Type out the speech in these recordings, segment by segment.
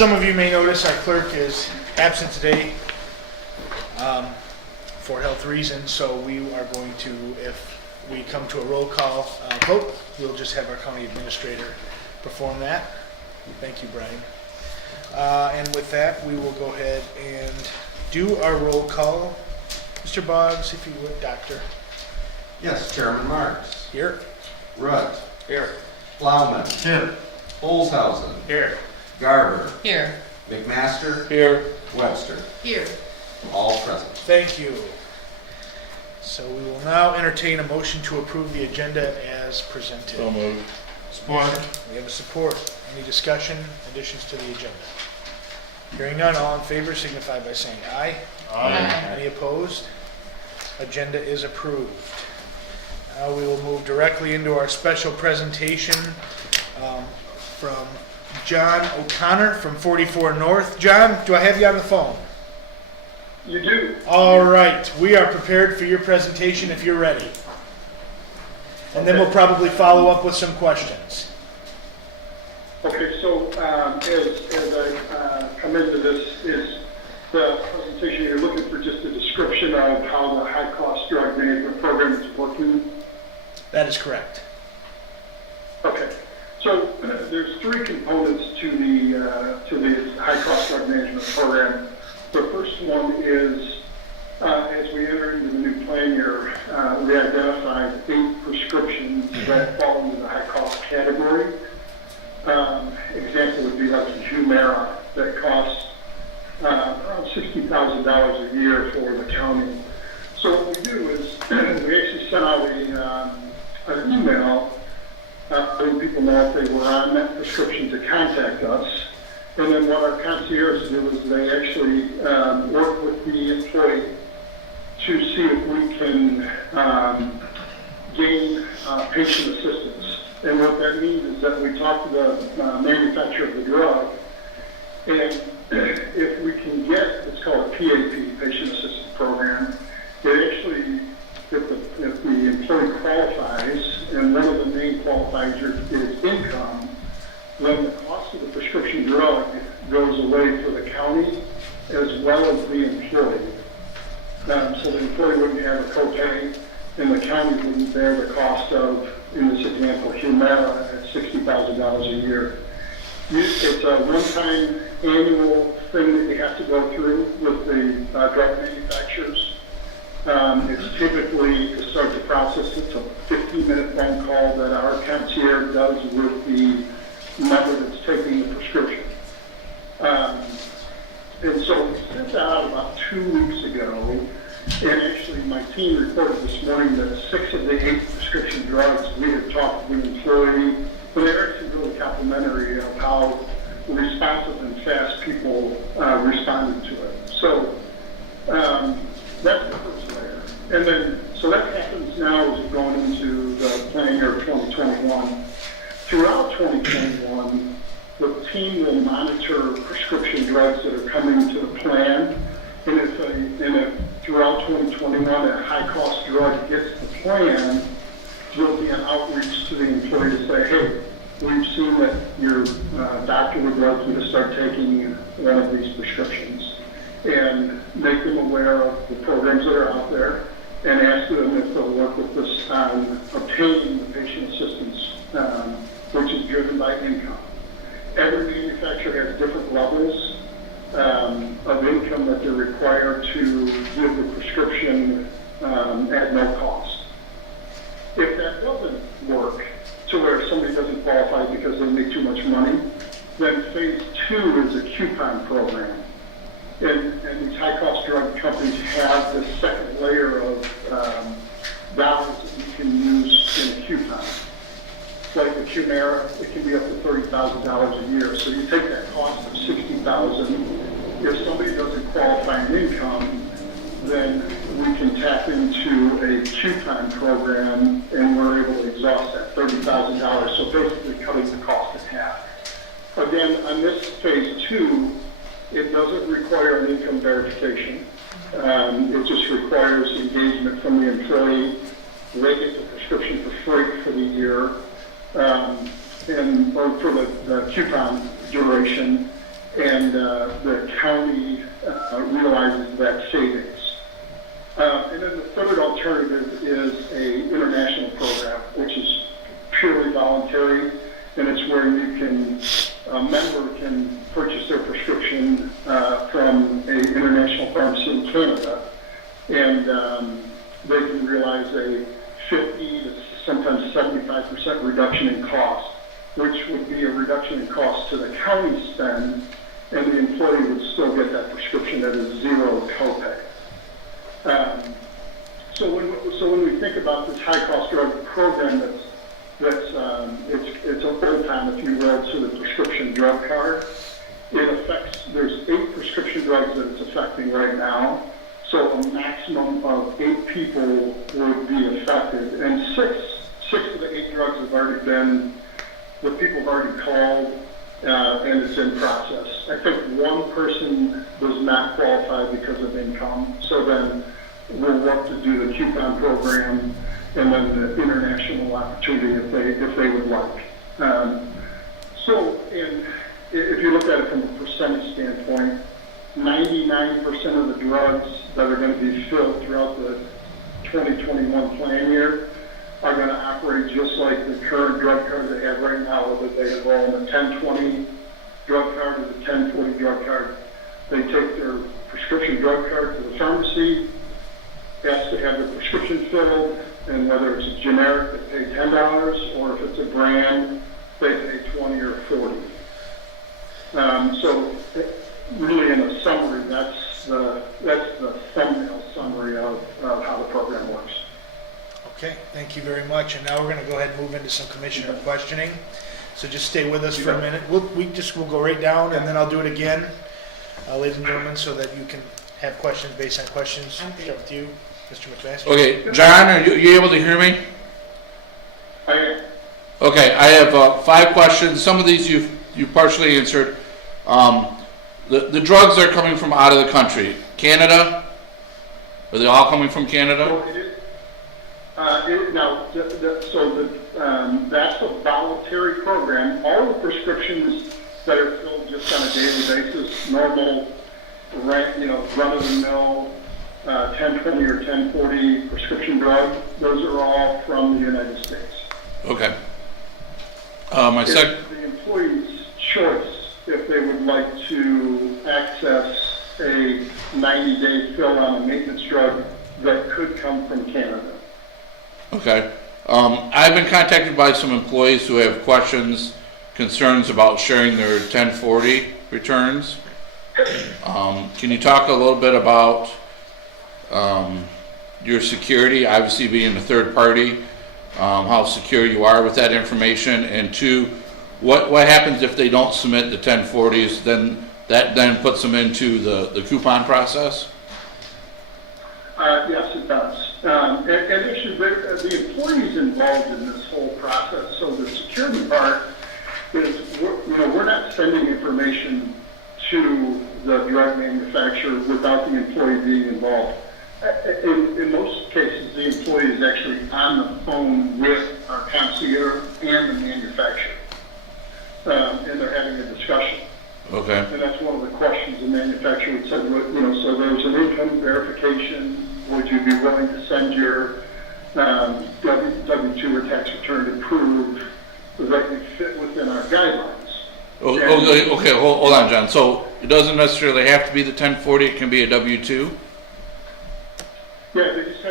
some of you may notice, our clerk is absent today for health reasons, so we are going to, if we come to a roll call vote, we'll just have our county administrator perform that. Thank you, Brian. And with that, we will go ahead and do our roll call. Mr. Boggs, if you would, Doctor. Yes, Chairman Marks. Here. Rutt. Here. Plowman. Here. Olshausen. Here. Garber. Here. McMaster. Here. Webster. Here. All present. Thank you. So we will now entertain a motion to approve the agenda as presented. So moved. Support. We have a support. Any discussion, additions to the agenda? Hearing none, all in favor signify by saying aye. Aye. Any opposed? Agenda is approved. Now we will move directly into our special presentation from John O'Connor from 44 North. John, do I have you on the phone? You do. All right, we are prepared for your presentation if you're ready. And then we'll probably follow up with some questions. Okay, so as I come into this, is the presentation you're looking for just a description of how the high-cost drug management program is working? That is correct. Okay, so there's three components to the high-cost drug management program. The first one is, as we enter into the new plan year, we identified 8 prescriptions that fall into the high-cost category. Example would be like Humira that costs around $60,000 a year for the county. So what we do is we actually sent out an email letting people know if they were on that prescription to contact us. And then what our concierge do is they actually work with the employee to see if we can gain patient assistance. And what that means is that we talk to the manufacturer of the drug, and if we can get, it's called a PAP, Patient Assistance Program, it actually, if the employee qualifies, and one of the main qualifiers is income, then the cost of the prescription drug goes away for the county as well as the employee. So the employee wouldn't have a copay, and the county wouldn't bear the cost of, in this example, Humira at $60,000 a year. It's a one-time annual thing that we have to go through with the drug manufacturers. It's typically, to start the process, it's a 15-minute phone call that our concierge does with the member that's taking the prescription. And so we sent that out about 2 weeks ago, and actually my team reported this morning that 6 of the 8 prescription drugs we had talked to the employee, but they're actually really complimentary of how responsive and fast people responded to it. So that's the first layer. And then, so that happens now as we're going into the plan year of 2021. Throughout 2021, the team will monitor prescription drugs that are coming to the plan. And if throughout 2021 a high-cost drug hits the plan, there'll be an outreach to the employee to say, hey, we've seen that your doctor would like you to start taking one of these prescriptions, and make them aware of the programs that are out there, and ask them if they'll work with us on obtaining the patient assistance, which is driven by income. Every manufacturer has different levels of income that they're required to give the prescription at no cost. If that doesn't work, to where somebody doesn't qualify because they make too much money, then phase 2 is a coupon program. And these high-cost drug companies have this second layer of dollars that you can use in a coupon. Like the Humira, it can be up to $30,000 a year. So you take that cost of $60,000. If somebody doesn't qualify in income, then we can tap into a coupon program, and we're able to exhaust that $30,000. So basically cutting the cost in half. Again, on this phase 2, it doesn't require an income verification. It just requires engagement from the employee. They get the prescription for free for the year, or for the coupon duration, and the county realizes that savings. And then the third alternative is a international program, which is purely voluntary, and it's where you can, a member can purchase their prescription from an international pharmacy in Canada, and they can realize a 50 to sometimes 75% reduction in cost, which would be a reduction in cost to the county spend, and the employee would still get that prescription at a zero copay. So when we think about this high-cost drug program, it's a bolt-on, if you will, to the prescription drug card. It affects, there's 8 prescription drugs that it's affecting right now. So a maximum of 8 people would be affected, and six of the 8 drugs have already been, the people have already called, and it's in process. I think one person was not qualified because of income, so then we'll work to do the coupon program and then the international opportunity if they would like. And if you look at it from a percentage standpoint, 99% of the drugs that are going to be filled throughout the 2021 plan year are going to operate just like the current drug card they have right now, whether they enroll in the 1020 drug card or the 1040 drug card. They take their prescription drug card to the pharmacy, ask to have their prescription filled, and whether it's a generic, they pay $10, or if it's a brand, they pay $20 or $40. So really, in a summary, that's the thumbnail summary of how the program works. Okay, thank you very much. And now we're going to go ahead and move into some commissioner questioning. So just stay with us for a minute. We'll go right down, and then I'll do it again, ladies and gentlemen, so that you can have questions based on questions. Start with you, Mr. McMaster. Okay, John, are you able to hear me? I am. Okay, I have 5 questions. Some of these you partially answered. The drugs are coming from out of the country. Canada? Are they all coming from Canada? That's a voluntary program. All the prescriptions that are filled just on a daily basis, normal, run-of-the-mill, 1020 or 1040 prescription drug, those are all from the United States. Okay. It's the employee's choice if they would like to access a 90-day fill on a maintenance drug that could come from Canada. Okay. I've been contacted by some employees who have questions, concerns about sharing their 1040 returns. Can you talk a little bit about your security, obviously being a third party, how secure you are with that information, and 2, what happens if they don't submit the 1040s, then that then puts them into the coupon process? Yes, it does. And actually, the employees involved in this whole process, so the security part is, we're not sending information to the drug manufacturer without the employee being involved. In most cases, the employee is actually on the phone with our concierge and the manufacturer, and they're having a discussion. Okay. And that's one of the questions the manufacturer would say, so there's an income verification. Would you be willing to send your W-2 or tax return to prove that you fit within our guidelines? Okay, hold on, John. So it doesn't necessarily have to be the 1040, it can be a W-2? Yeah, they just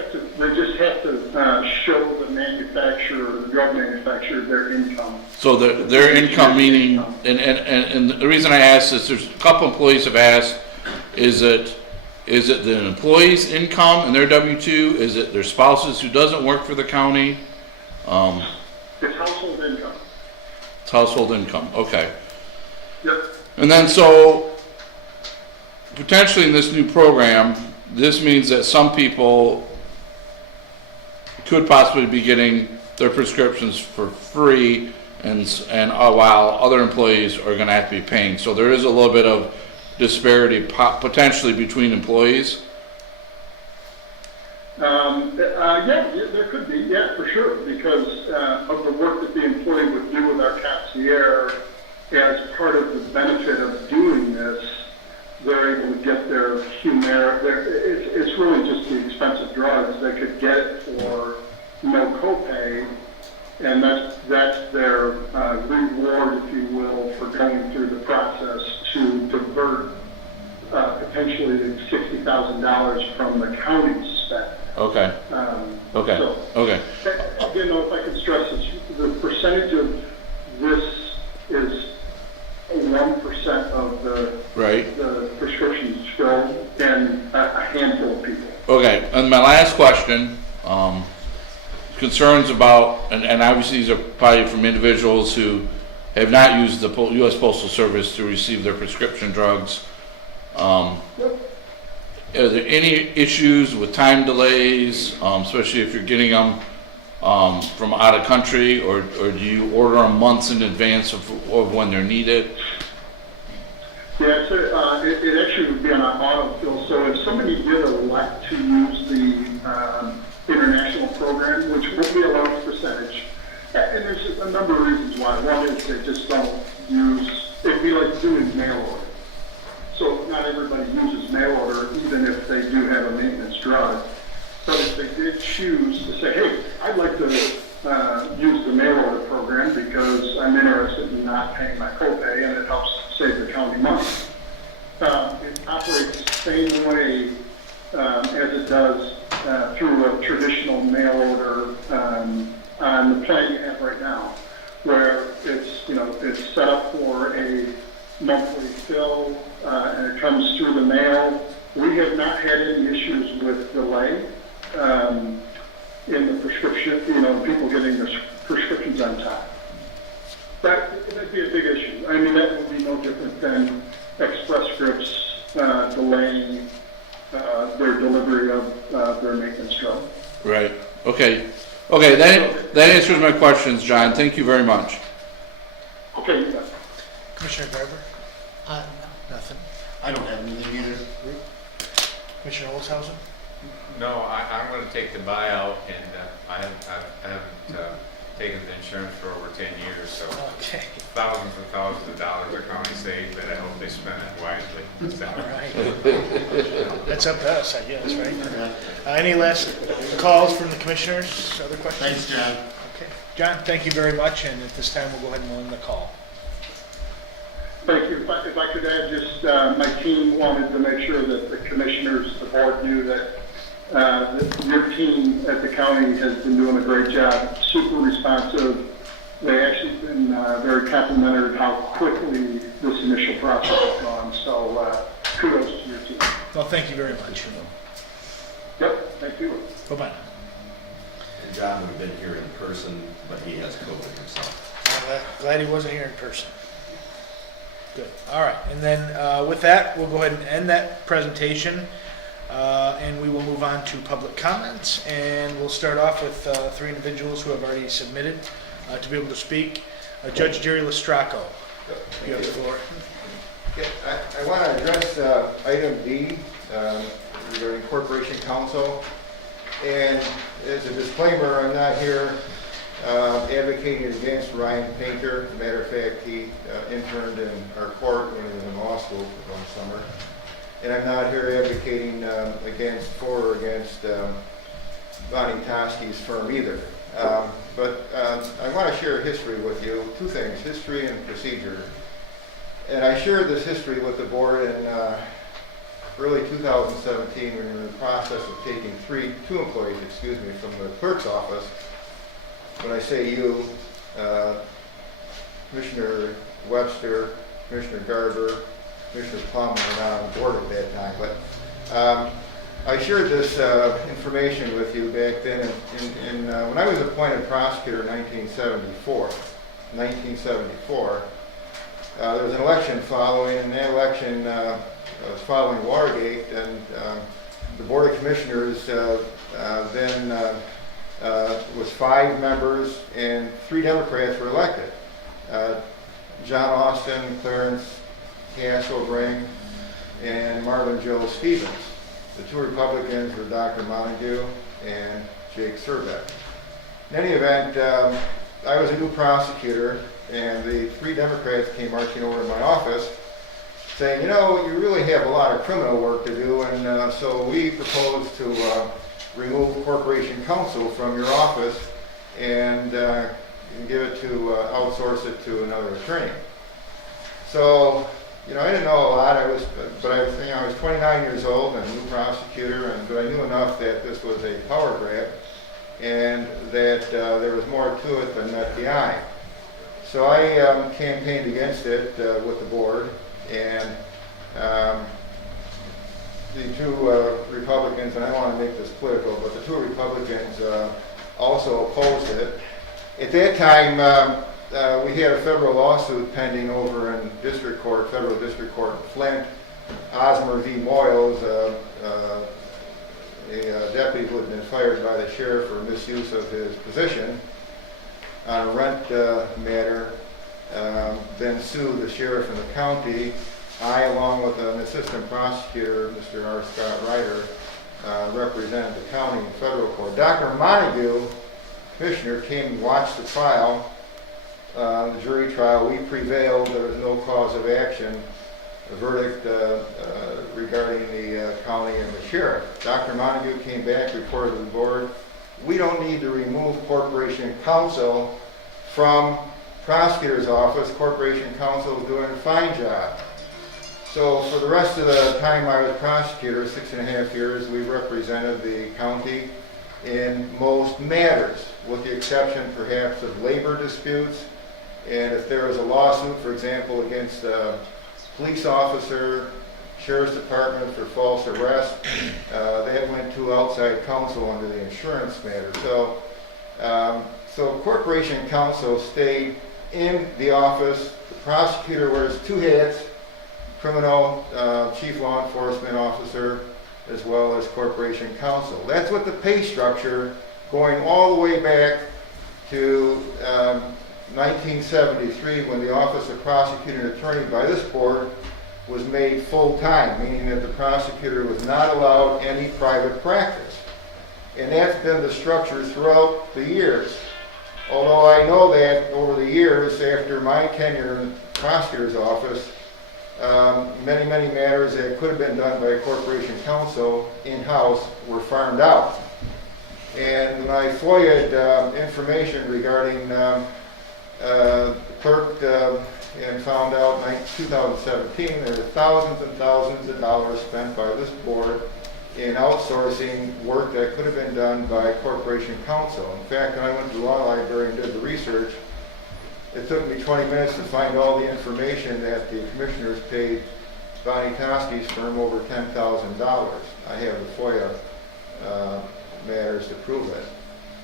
have to show the manufacturer, the drug manufacturer, their income. So their income meaning, and the reason I asked is there's a couple employees have asked, is it the employee's income and their W-2? Is it their spouses who doesn't work for the county? It's household income. It's household income, okay. Yep. And then so, potentially in this new program, this means that some people could possibly be getting their prescriptions for free, and while other employees are going to have to be paying. So there is a little bit of disparity potentially between employees. There could be, yeah, for sure, because of the work that the employee would do with our concierge as part of the benefit of doing this, they're able to get their Humira. It's really just the expensive drugs. They could get it for no copay, and that's their reward, if you will, for going through the process to divert potentially $60,000 from the county's spend. Okay, okay, So, okay, again, though, if I can stress this, the percentage of this is 1% of right. the prescriptions filled and a handful of people. Okay, and my last question, concerns about, and obviously these are probably from individuals who have not used the U.S. Postal Service to receive their prescription drugs. Are there any issues with time delays, especially if you're getting them from out of country, or do you order them months in advance of when they're needed? Yeah, so, it actually would be on an autofill. So if somebody did elect to use the international program, which would be a large percentage, and there's a number of reasons why. One is they just don't use, it'd be like doing mail order. So not everybody uses mail order, even if they do have a maintenance drug. But if they did choose to say, hey, I'd like to use the mail order program because I'm interested in not paying my copay and it helps save the county money. It operates the same way as it does through a traditional mail order on the plan you have right now, where it's set up for a monthly fill and it comes through the mail. We have not had any issues with delay in the prescription, people getting their prescriptions on time. That'd be a big issue. I mean, that would be no different than Express Scripts delaying their delivery of their maintenance drug. Right, okay. Okay, that answers my questions, John. Thank you very much. Okay, you bet. Commissioner Garber? Nothing. I don't have anything either. Commissioner Olshausen? No, I'm going to take the buyout, and I haven't taken the insurance for over 10 years, so Okay. thousands and thousands of dollars are county saved, but I hope they spend it wisely. So, All right. That's up to us, I guess, right? Any last calls from the commissioners? Other questions? Thanks, John. Okay. John, thank you very much, and at this time, we'll go ahead and end the call. Thank you. If I could add, just my team wanted to make sure that the commissioners, the board knew that your team at the county has been doing a great job, super responsive. They actually been very complimentary of how quickly this initial process has gone. So kudos to your team. Well, thank you very much. Yep, thank you. Bye-bye. And John would have been here in person, but he has COVID himself. Well, glad he wasn't here in person. Good. All right. And then with that, we'll go ahead and end that presentation. And we will move on to public comments. And we'll start off with three individuals who have already submitted to be able to speak. Judge Jerry Lestraco, you have the floor. Okay, I want to address item B regarding Corporation Counsel. And as a disclaimer, I'm not here advocating against Ryan Painter. As a matter of fact, he interned in our court when he was in law school for 1 summer. And I'm not here advocating for or against Bonnie Toski's firm either. But I want to share history with you, two things, history and procedure. And I shared this history with the board in early 2017 when we were in the process of taking two employees, from the clerk's office. When I say you, Commissioner Webster, Commissioner Garber, Commissioner Plum were not on board at that time. But I shared this information with you back then when I was appointed prosecutor in 1974. There was an election following, and that election was following Watergate, and the Board of Commissioners then was 5 members, and 3 Democrats were elected. John Austin, Clarence Castlebrink, and Marvin Joe Stevens. The 2 Republicans were Dr. Montague and Jake Surbeck. In any event, I was a new prosecutor, and the 3 Democrats came marching over to my office saying, you know, you really have a lot of criminal work to do, and so we propose to remove corporation counsel from your office and give it to, outsource it to another attorney. So, you know, I didn't know a lot. I was 29 years old and a new prosecutor, but I knew enough that this was a power grab and that there was more to it than met the eye. So I campaigned against it with the board, and the 2 Republicans, and I don't want to make this political, but the 2 Republicans also opposed it. At that time, we had a federal lawsuit pending over in district court, federal district court in Flint. Osmer v. Moyles, a deputy who had been fired by the sheriff for misuse of his position on a rent matter, then sued the sheriff and the county. I, along with an assistant prosecutor, Mr. R. Scott Ryder, represented the county in federal court. Dr. Montague, commissioner, came and watched the trial, the jury trial. We prevailed. There was no cause of action. A verdict regarding the county and the sheriff. Dr. Montague came back, reported to the board, we don't need to remove corporation counsel from prosecutor's office. Corporation counsel is doing a fine job. So for the rest of the time I was prosecutor, 6.5 years, we represented the county in most matters, with the exception perhaps of labor disputes. And if there was a lawsuit, for example, against a police officer, sheriff's department for false arrest, that went to outside counsel under the insurance matter. So corporation counsel stayed in the office. The prosecutor wears 2 hats, criminal chief law enforcement officer, as well as corporation counsel. That's what the pay structure, going all the way back to 1973, when the office of prosecuting attorney by this board was made full-time, meaning that the prosecutor was not allowed any private practice. And that's been the structure throughout the years. Although I know that over the years, after my tenure in the prosecutor's office, many matters that could have been done by corporation counsel in-house were farmed out. And when I FOIA'd information regarding clerk and found out in 2017 there were thousands and thousands of dollars spent by this board in outsourcing work that could have been done by corporation counsel. In fact, when I went to the law library and did the research, it took me 20 minutes to find all the information that the commissioners paid Bonnie Toski's firm over $10,000. I have the FOIA matters to prove it.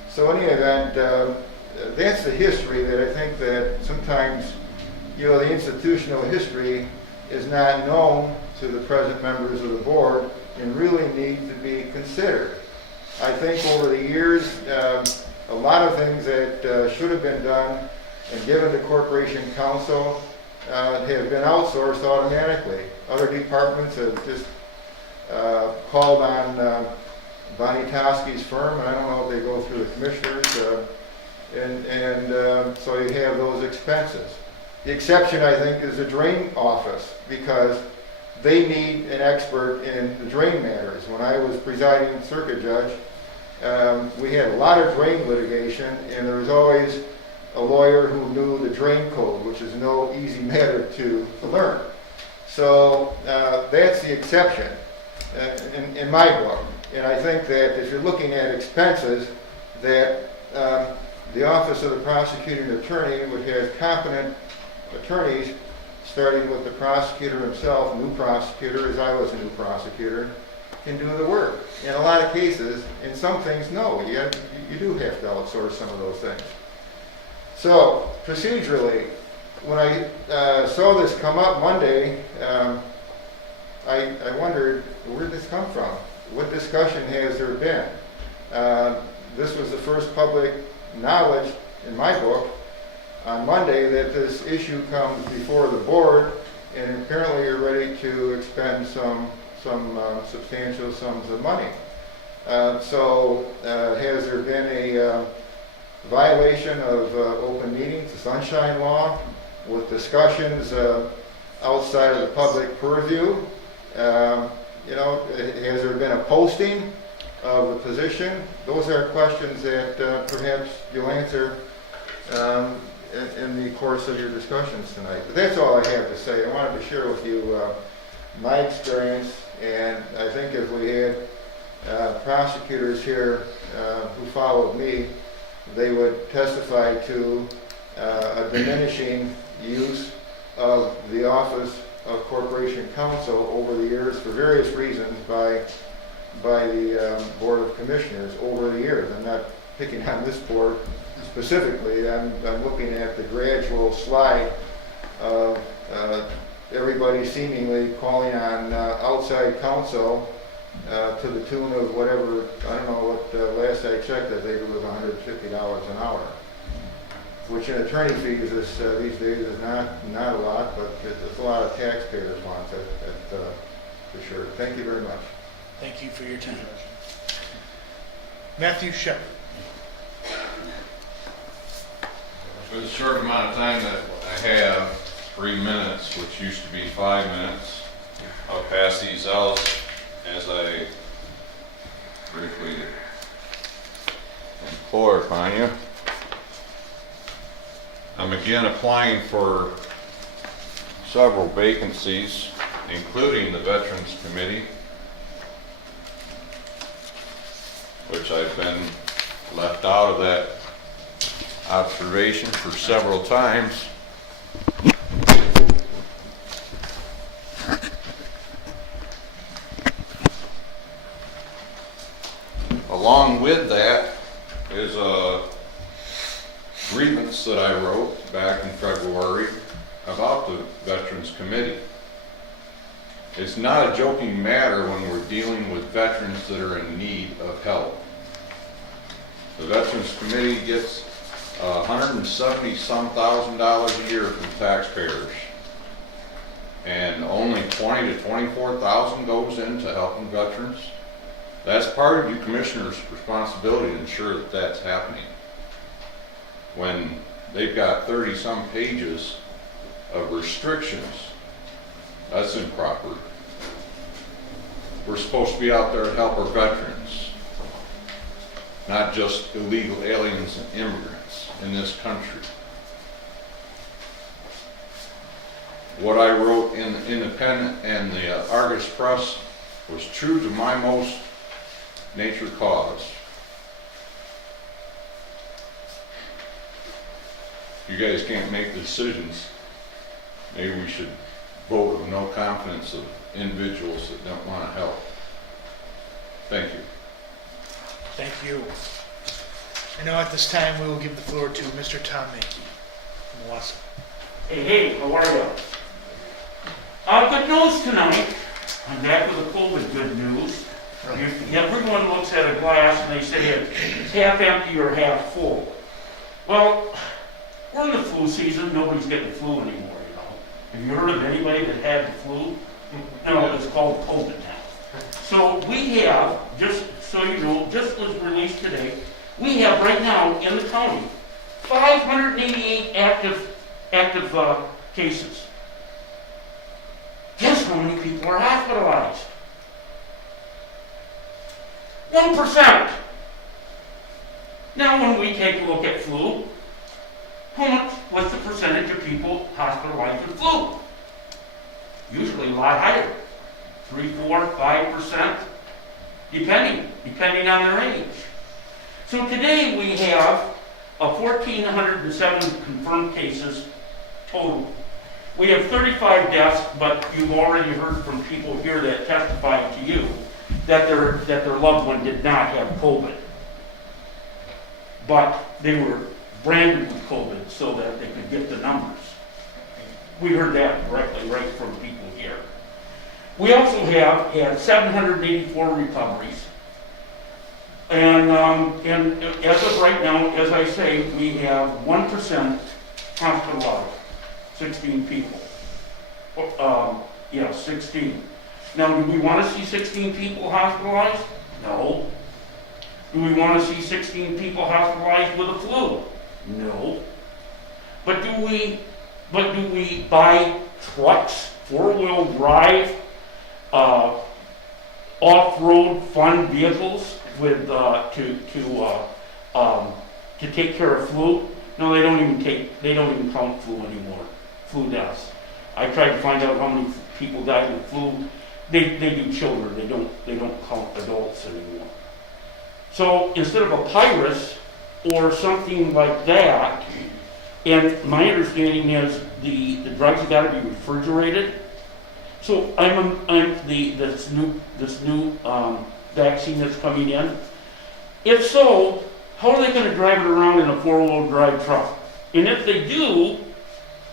So in any event, that's the history that I think that sometimes, you know, the institutional history is not known to the present members of the board and really needs to be considered. I think over the years, a lot of things that should have been done and given to corporation counsel have been outsourced automatically. Other departments have just called on Bonnie Toski's firm, and I don't know if they go through the commissioners, so you have those expenses. The exception, I think, is the drain office, because they need an expert in the drain matters. When I was presiding circuit judge, we had a lot of drain litigation, and there was always a lawyer who knew the drain code, which is no easy matter to learn. So that's the exception in my book. And I think that if you're looking at expenses, that the Office of the Prosecuting Attorney would have competent attorneys, starting with the prosecutor himself, new prosecutor, as I was a new prosecutor, can do the work. In a lot of cases, in some things, no, you do have to outsource some of those things. So, procedurally, when I saw this come up Monday, I wondered, where did this come from? What discussion has there been? This was the first public knowledge in my book on Monday that this issue comes before the board, and apparently you're ready to expend some substantial sums of money. So has there been violation of open meetings, the sunshine law, with discussions outside of the public purview. You know, has there been a posting of the position? Those are questions that perhaps you'll answer in the course of your discussions tonight. But that's all I have to say. I wanted to share with you my experience, and I think if we had prosecutors here who followed me, they would testify to a diminishing use of the office of Corporation Counsel over the years for various reasons by the Board of Commissioners over the years. I'm not picking on this board specifically. I'm looking at the gradual slide of everybody seemingly calling on outside counsel to the tune of whatever, I don't know what, last I checked, I think it was $150 an hour, which in attorney fees these days is not a lot, but it's a lot of taxpayers want it, for sure. Thank you very much. Thank you for your time. Matthew Shepard. For the short amount of time that I have, 3 minutes, which used to be 5 minutes, I'll pass these out as I briefly implore upon you. I'm again applying for several vacancies, including the Veterans Committee, which I've been left out of that observation for several times. Along with that is a grievance that I wrote back in February about the Veterans Committee. It's not a joking matter when we're dealing with veterans that are in need of help. The Veterans Committee gets $170-some thousand a year from taxpayers, and only $20,000 to $24,000 goes into helping veterans. That's part of you commissioners' responsibility to ensure that that's happening. When they've got 30-some pages of restrictions, that's improper. We're supposed to be out there to help our veterans, not just illegal aliens and immigrants in this country. What I wrote in the Independent and the Argus Press was true to my most nature cause. You guys can't make the decisions. Maybe we should vote of no confidence of individuals that don't want to help. Thank you. Thank you. And now at this time, we will give the floor to Mr. Tom Mankey from Wausau. Hey, how are you? Good news tonight. I'm back with the COVID good news. Everyone looks at a glass and they say it's half empty or half full. Well, we're in the flu season. Nobody's getting the flu anymore, you know. Have you heard of anybody that had the flu? No, it's called COVID now. So we have, just so you know, just was released today, we have right now in the county 588 active cases. Guess how many people are hospitalized? 1%. Now when we take a look at flu, what's the percentage of people hospitalized with flu? Usually a lot higher. 3, 4, 5%, depending on their age. So today we have 1,407 confirmed cases total. We have 35 deaths, but you've already heard from people here that testified to you that their loved one did not have COVID. But they were branded with COVID so that they could get the numbers. We heard that directly right from people here. We also have had 784 recoveries. And as of right now, as I say, we have 1% hospitalized, 16 people. 16. Now, do we want to see 16 people hospitalized? No. Do we want to see 16 people hospitalized with the flu? No. But do we buy trucks, four-wheel drive, off-road fun vehicles with, to take care of flu? No, they don't even count flu anymore, flu deaths. I tried to find out how many people died with flu. They do children, they don't count adults anymore. So instead of a Pyrus or something like that, and my understanding is the drugs have got to be refrigerated. So this new vaccine that's coming in. If so, how are they going to drive it around in a four-wheel drive truck? And if they do,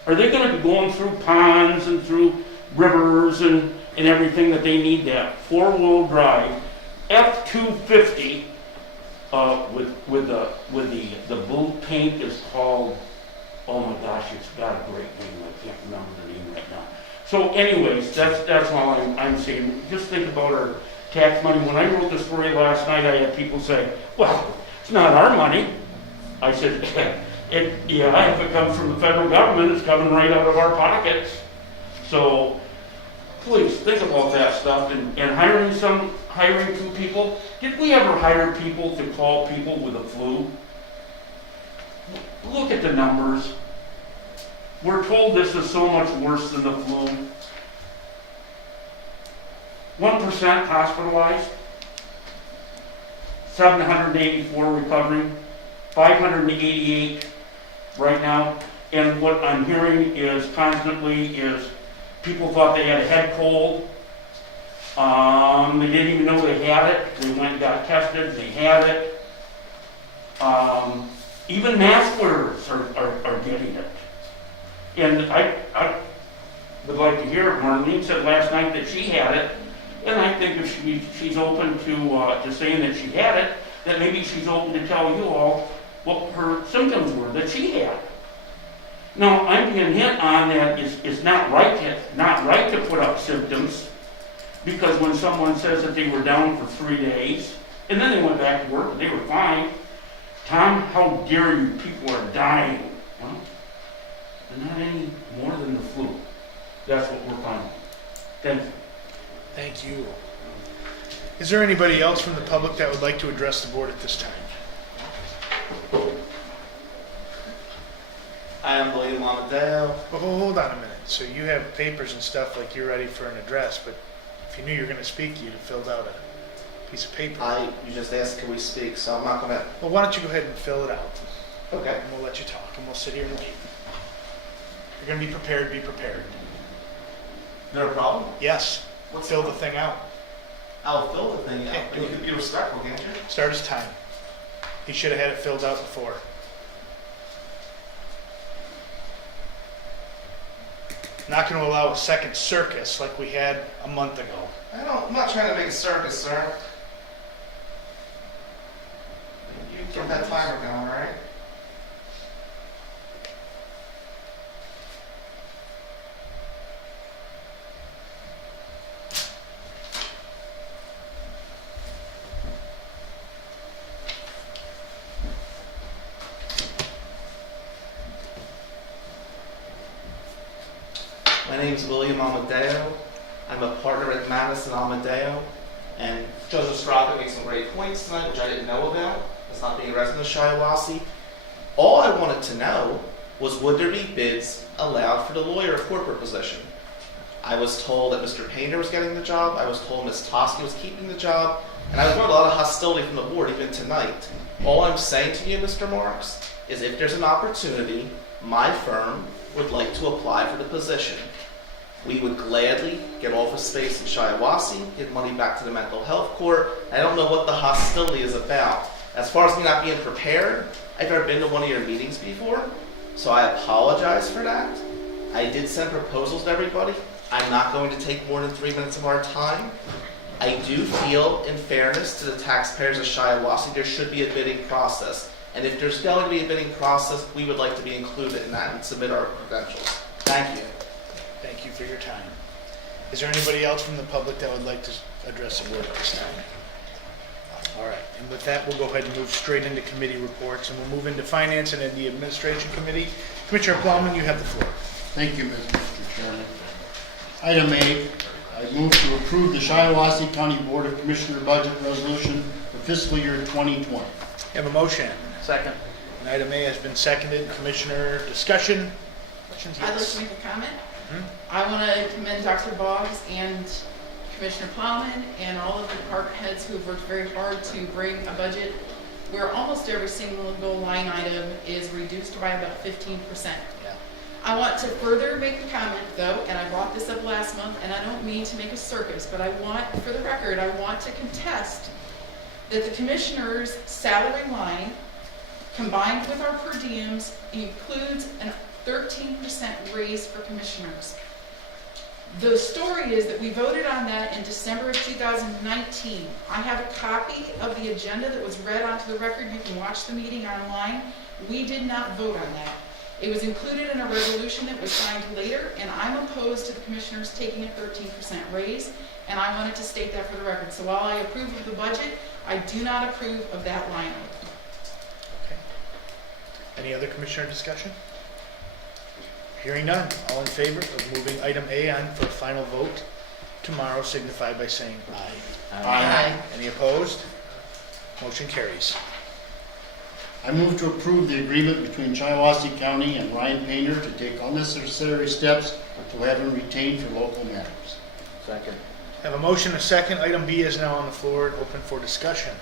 are they going to be going through ponds and through rivers and everything that they need that four-wheel drive F-250 with the blue paint is called, oh my gosh, it's got a great name. I can't remember the name right now. So anyways, that's all I'm saying. Just think about our tax money. When I wrote the story last night, I had people say, well, it's not our money. I said, if it comes from the federal government, it's coming right out of our pockets. So please think about that stuff and hiring two people. Did we ever hire people to call people with the flu? Look at the numbers. We're told this is so much worse than the flu. 1% hospitalized, 784 recovering, 588 right now. And what I'm hearing is constantly is people thought they had a head cold. They didn't even know they had it. They went and got tested. They had it. Even mask wearers are getting it. And I would like to hear, Marlene said last night that she had it. And I think if she's open to saying that she had it, that maybe she's open to tell you all what her symptoms were that she had. Now, I'm being hit on that it's not right to put up symptoms, because when someone says that they were down for 3 days, and then they went back to work and they were fine, Tom, how dare you, people are dying. Well, they're not any more than the flu. That's what we're finding. Thank you. Thank you. Is there anybody else from the public that would like to address the board at this time? I am William Amadeo. Well, hold on a minute. So you have papers and stuff like you're ready for an address, but if you knew you were going to speak, you'd have filled out a piece of paper. You just asked, can we speak? So I'm not gonna. Well, why don't you go ahead and fill it out, Okay. and we'll let you talk, and we'll sit here and wait. If you're going to be prepared, be prepared. No problem. Yes, fill the thing out. I'll fill the thing out. Okay, do You it. could be respectful, can't you? Start his time. He should have had it filled out before. Not going to allow a second circus like we had a month ago. I'm not trying to make a circus, sir. You get that timer going, all right? My name is William Amadeo. I'm a partner at Madison Amadeo, and Joseph Straka made some great points tonight, which I didn't know about, as not being a resident of Shiawassee. All I wanted to know was, would there be bids allowed for the lawyer corporate position? I was told that Mr. Painter was getting the job, I was told Ms. Toski was keeping the job, and I was getting a lot of hostility from the board even tonight. All I'm saying to you, Mr. Marks, is if there's an opportunity, my firm would like to apply for the position. We would gladly get office space in Shiawassee, give money back to the mental health court. I don't know what the hostility is about. As far as me not being prepared, I've never been to one of your meetings before, so I apologize for that. I did send proposals to everybody. I'm not going to take more than 3 minutes of our time. I do feel, in fairness to the taxpayers of Shiawassee, there should be a bidding process. And if there's going to be a bidding process, we would like to be included in that and submit our credentials. Thank you. Thank you for your time. Is there anybody else from the public that would like to address the board at this time? All right, and with that, we'll go ahead and move straight into committee reports, and we'll move into Finance and then the Administration Committee. Commissioner Plowman, you have the floor. Thank you, Mr. Chairman. Item A, I move to approve the Shiawassee County Board of Commissioner Budget Resolution for fiscal year 2020. Have a motion. Second. And item A has been seconded. Commissioner discussion? Questions? I'd like Yes. to make a comment. Hmm? I want to commend Dr. Boggs and Commissioner Plowman and all of the department heads who have worked very hard to bring a budget where almost every single line item is reduced by about 15%. Yeah. I want to further make a comment though, and I brought this up last month, and I don't mean to make a circus, but I want, for the record, I want to contest that the commissioner's salary line combined with our per diems includes a 13% raise for commissioners. The story is that we voted on that in December of 2019. I have a copy of the agenda that was read onto the record. You can watch the meeting online. We did not vote on that. It was included in a resolution that was signed later, and I'm opposed to the commissioners taking a 13% raise, and I wanted to state that for the record. So while I approve of the budget, I do not approve of that line item. Okay. Any other commissioner discussion? Hearing none. All in favor of moving item A on for a final vote tomorrow signify by saying aye. Aye. Any opposed? Motion carries. I move to approve the agreement between Shiawassee County and Ryan Painter to take unnecessary steps to have him retained for local matters. Second. Have a motion, a second. Item B is now on the floor and open for discussion.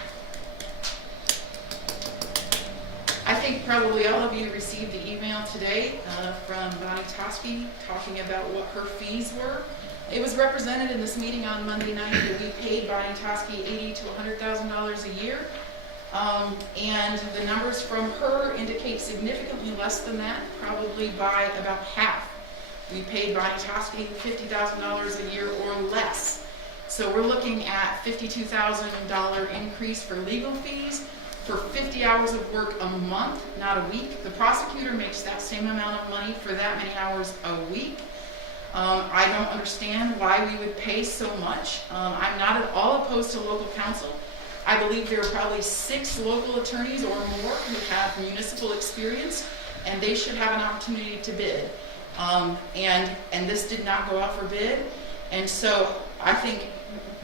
I think probably all of you received the email today from Bonnie Tosby talking about what her fees were. It was represented in this meeting on Monday night that we paid Bonnie Tosby $80,000 to $100,000 a year. And the numbers from her indicate significantly less than that, probably by about half. We paid Bonnie Tosby $50,000 a year or less. So we're looking at $52,000 increase for legal fees for 50 hours of work a month, not a week. The prosecutor makes that same amount of money for that many hours a week. I don't understand why we would pay so much. I'm not at all opposed to local counsel. I believe there are probably 6 local attorneys or more who have municipal experience, and they should have an opportunity to bid. And this did not go out for bid. And so I think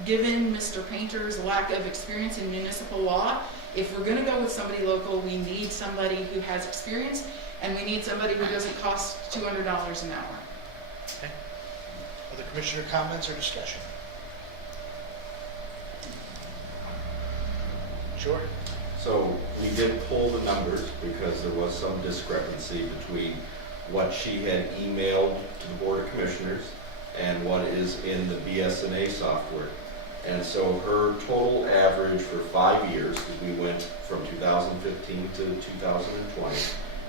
given Mr. Painter's lack of experience in municipal law, if we're going to go with somebody local, we need somebody who has experience, and we need somebody who doesn't cost $200 an hour. Okay. Other commissioner comments or discussion? Sure. So we did pull the numbers because there was some discrepancy between what she had emailed to the Board of Commissioners and what is in the BSNA software. And so her total average for 5 years, because we went from 2015 to 2020,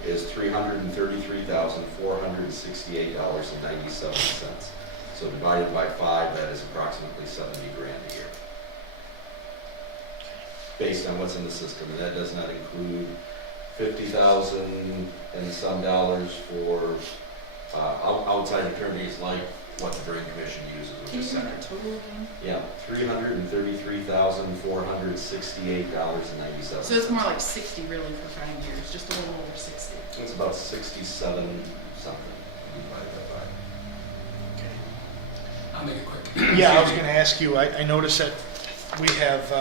is $333,468.97. So divided by 5, that is approximately 70 grand a year, based on what's in the system. And that does not include 50,000 and some dollars for outside attorneys, like what the Drain Commission uses, Can which you is read the total again? yeah, $333,468.97. So it's more like 60 really for 5 years, just a little over 60. It's about 67 something divided by 5. I'll make it quick. Yeah, I was going to ask you, I noticed that we have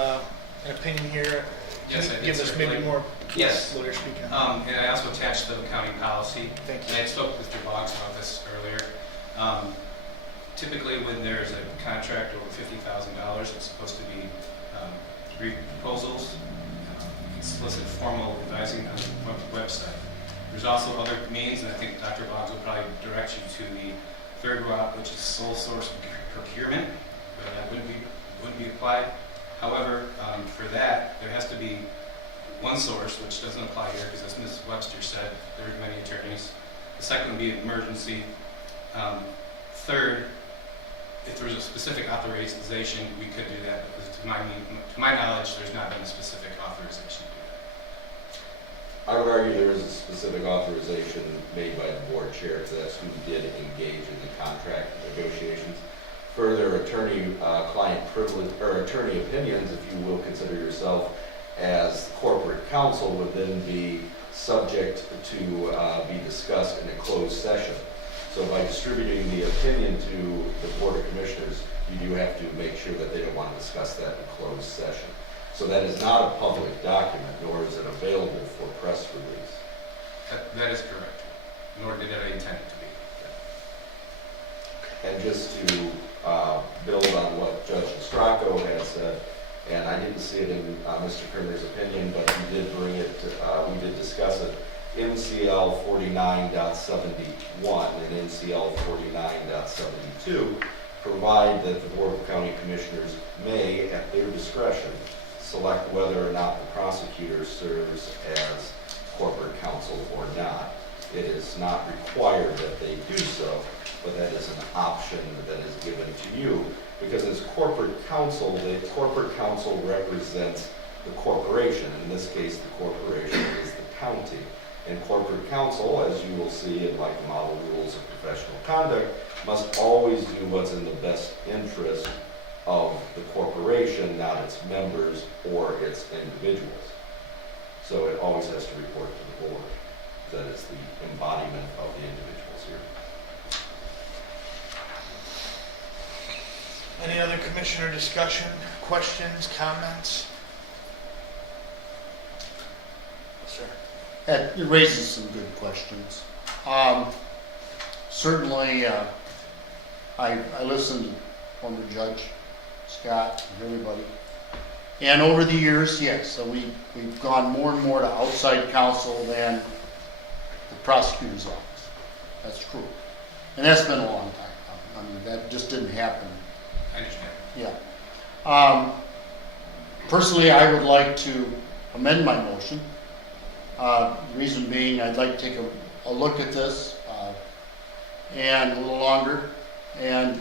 an opinion here. Yes, Can I you did give us maybe circulate. more Yes. lawyer speak on that? And I also attached the county policy. Thank And I had spoke with Mr. Boggs about this earlier. Typically, when there's a contract over $50,000, it's supposed to be brief proposals, explicit formal advising on the website. There's also other means, and I think Dr. Boggs will probably direct you to the third route, which is sole source procurement, but that wouldn't be applied. However, for that, there has to be one source, which doesn't apply here, because as Ms. Webster said, there are many attorneys. The second would be emergency. Third, if there was a specific authorization, we could do that, because to my knowledge, there's not been a specific authorization to do that. I would argue there is a specific authorization made by the board chair, because that's who did engage in the contract negotiations further attorney-client privilege, or attorney opinions, if you will consider yourself as corporate counsel, would then be subject to be discussed in a closed session. So by distributing the opinion to the Board of Commissioners, you do have to make sure that they don't want to discuss that in closed session. So that is not a public document, nor is it available for press release. That is correct, nor did I intend it to be. And just to build on what Judge Stracco had said, and I didn't see it in Mr. Krimmer's opinion, but he did bring it, we did discuss it, MCL 49.71 and MCL 49.72 provide that the Board of County Commissioners may, at their discretion, select whether or not the prosecutor serves as corporate counsel or not. It is not required that they do so, but that is an option that is given to you, because as corporate counsel, the corporate counsel represents the corporation. In this case, the corporation is the county. And corporate counsel, as you will see in like the model rules of professional conduct, must always do what's in the best interest of the corporation, not its members or its individuals. So it always has to report to the board. That is the embodiment of the individuals here. Any other commissioner discussion, questions, comments? Sir. It raises some good questions. Certainly, I listened to former Judge Scott and everybody. And over the years, yes, so we've gone more and more to outside counsel than the prosecutor's office. That's true. And that's been a long time. I mean, that just didn't happen. I understand. Yeah. Personally, I would like to amend my motion. The reason being, I'd like to take a look at this and a little longer. And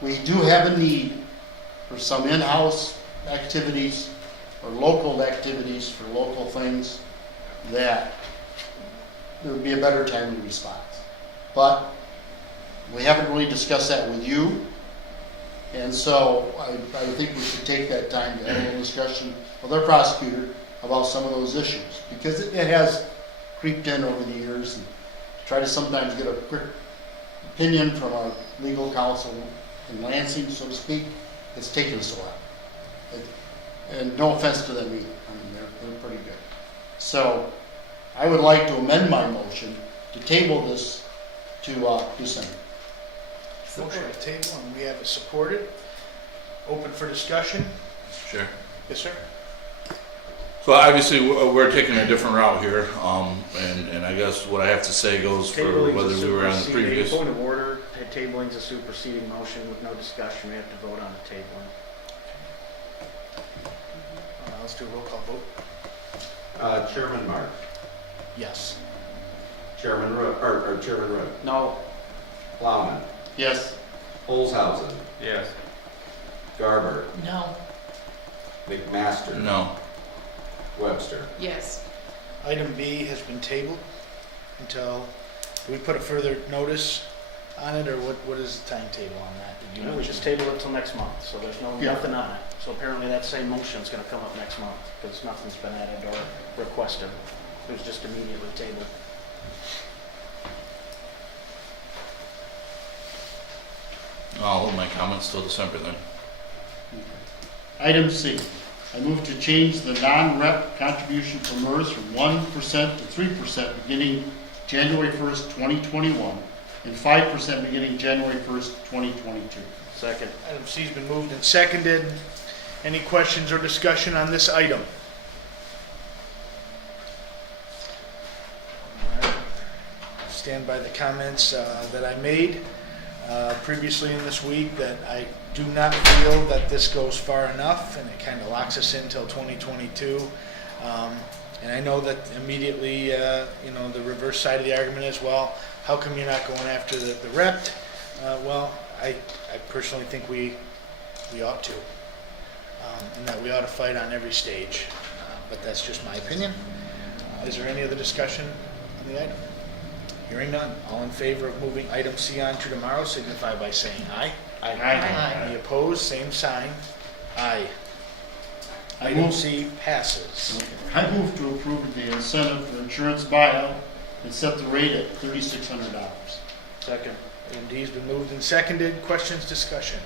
we do have a need for some in-house activities or local activities for local things that there would be a better timely response. But we haven't really discussed that with you. And so I think we should take that time to have a little discussion with our prosecutor about some of those issues, because it has creeped in over the years, and try to sometimes get a quick opinion from our legal counsel in Lansing, so to speak. It's taken us a while. And no offense to them either. I mean, they're pretty good. So I would like to amend my motion to table this to December. Motion to table, and we have it supported. Open for discussion. Mr. Chair. Yes, sir. So obviously, we're taking a different route here, and I guess what I have to say goes for whether we were on the previous. Point of order, tabling's a superseding motion with no discussion, we have to vote on the tabling. Let's do a roll call vote. Chairman Mark, Yes. Chairman Root, or Chairman Root, No. Plowman, Yes. Holzhausen, Yes. Garber, No. McMaster, No. Webster. Yes. Item B has been tabled until, do we put a further notice on it, or what is the timetable on that? Did you No, we mention? just tabled it till next month, so there's Yeah. nothing on it. So apparently that same motion's gonna come up next month, because nothing's been added or requested. It was just immediately tabled. I'll hold my comments till December then. Item C, I move to change the non-rep contribution for MERS from 1% to 3% beginning January 1st, 2021, and 5% beginning January 1st, 2022. Second. Item C's been moved and seconded. Any questions or discussion on this item? All right. Stand by the comments that I made previously in this week, that I do not feel that this goes far enough, and it kind of locks us in till 2022. And I know that immediately, the reverse side of the argument is, well, how come you're not going after the rep? Well, I personally think we ought to, and that we ought to fight on every stage. But that's just my opinion. Is there any other discussion on the item? Hearing none. All in favor of moving item C on to tomorrow signify by saying aye. Aye. Any opposed, same sign. Aye. I Item move, C passes. I move to approve the incentive for insurance buyout and set the rate at $3,600. Second. Item D has been moved and seconded. Questions, discussion?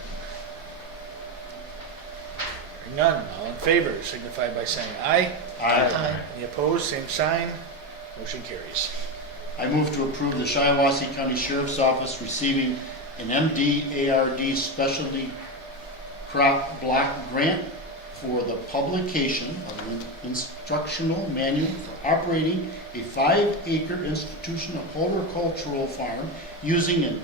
Hearing none. All in favor signify by saying aye. Any opposed, same sign. Motion carries. I move to approve the Shiawassee County Sheriff's Office receiving an MDARD Specialty Crop Block Grant for the publication of an instructional manual for operating a 5-acre institutional horticultural farm using an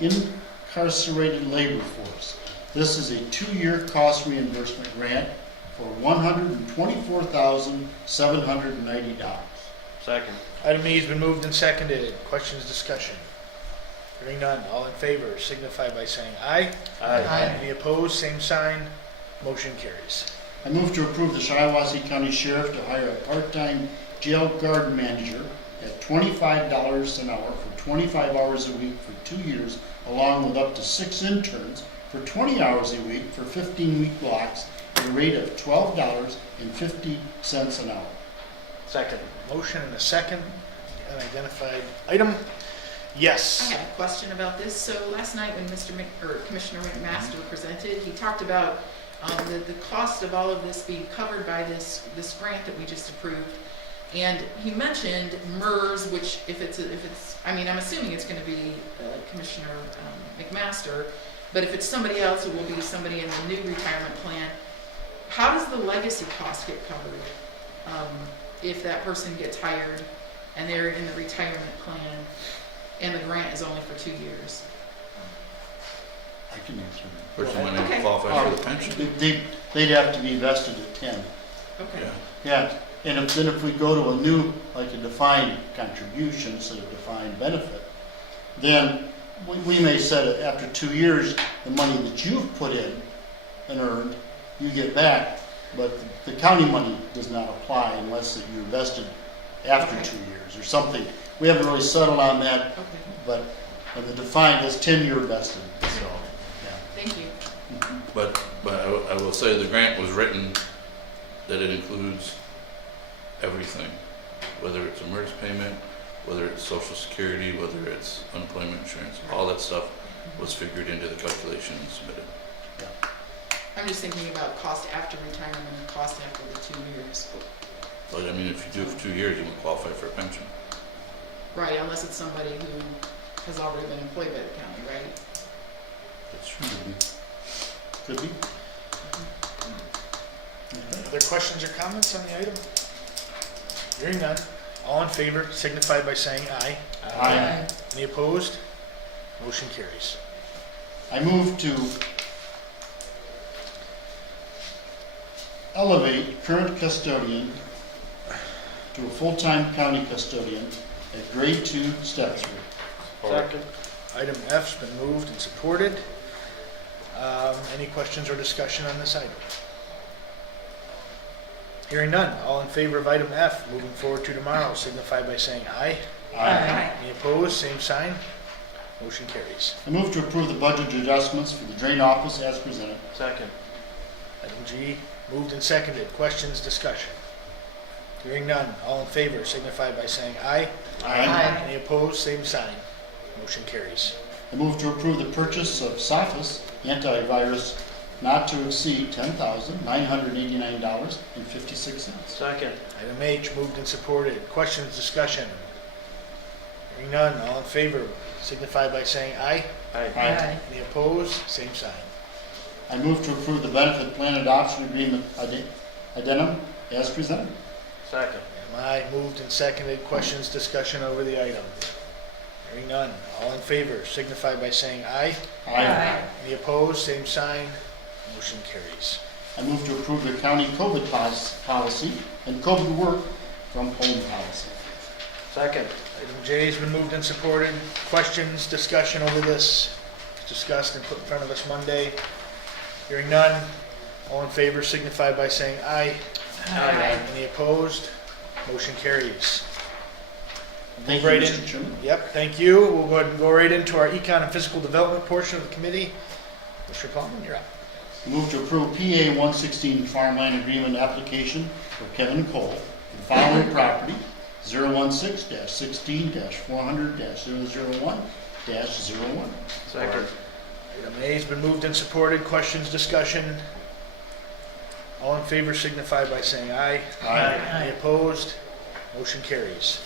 incarcerated labor force. This is a 2-year cost reimbursement grant for $124,790. Second. Item E has been moved and seconded. Questions, discussion? Hearing none. All in favor signify by saying aye. Any opposed, same sign. Motion carries. I move to approve the Shiawassee County Sheriff to hire a part-time jail guard manager at $25 an hour for 25 hours a week for 2 years, along with up to 6 interns for 20 hours a week for 15-week blocks at a rate of $12.50 an hour. Second. Motion and a second. Unidentified item. Yes. I have a question about this. So last night when Commissioner McMaster presented, he talked about the cost of all of this being covered by this grant that we just approved. And he mentioned MERS, which if it's, I mean, I'm assuming it's going to be Commissioner McMaster, but if it's somebody else, it will be somebody in the new retirement plan. How does the legacy cost get covered if that person gets hired and they're in the retirement plan and the grant is only for 2 years? I can answer that. Person might not Okay. qualify for the pension. They'd have to be vested at 10. Okay. Yeah, and then if we go to a new, like a defined contribution instead of defined benefit, then we may set it after 2 years, the money that you've put in and earned, you get back, but the county money does not apply unless that you're vested after Okay. 2 years or something. We haven't really settled on that, Okay. but the defined is 10-year vested, so, yeah. Thank you. But I will say the grant was written that it includes everything, whether it's a MERS payment, whether it's social security, whether it's unemployment insurance, all that stuff was figured into the calculation and submitted. I'm just thinking about cost after retirement and cost after the 2 years. But I mean, if you do it for 2 years, you won't qualify for a pension. Right, unless it's somebody who has already been employed by the county, right? That's true. Could be. Other questions or comments on the item? Hearing none. All in favor signify by saying aye. Aye. Any opposed? Motion carries. I move to elevate current custodian to a full-time county custodian at grade 2, step 3. Second. Item F's been moved and supported. Any questions or discussion on this item? Hearing none. All in favor of item F, moving forward to tomorrow, signify by saying aye. Any opposed? Same sign. Motion carries. I move to approve the budget adjustments for the drain office as presented. Second. Item G, moved and seconded. Questions, discussion? Hearing none. All in favor signify by saying aye. Any opposed? Same sign. Motion carries. I move to approve the purchase of Sophos antivirus not to exceed $10,989.56. Second. Item H, moved and supported. Questions, discussion? Hearing none. All in favor signify by saying aye. Aye. Any opposed? Same sign. I move to approve the benefit plan adoption agreement addendum as presented. Second. Aye, moved and seconded. Questions, discussion over the item? Hearing none. All in favor signify by saying aye. Any opposed? Same sign. Motion carries. I move to approve the county COVID policy and COVID work from home policy. Second. Item J has been moved and supported. Questions, discussion over this? Discussed and put in front of us Monday. Hearing none. All in favor signify by saying aye. Any opposed? Motion carries. Thank you, Right Mr. in. Chairman. Yep, thank you. We'll go ahead and go right into our econ and physical development portion of the committee. Commissioner Coleman, you're up. Move to approve PA 116 farmland agreement application for Kevin Cole for the following property, 016-16-400-001-01. Second. Item A has been moved and supported. Questions, discussion? All in favor signify by saying aye. Aye. Any opposed? Motion carries.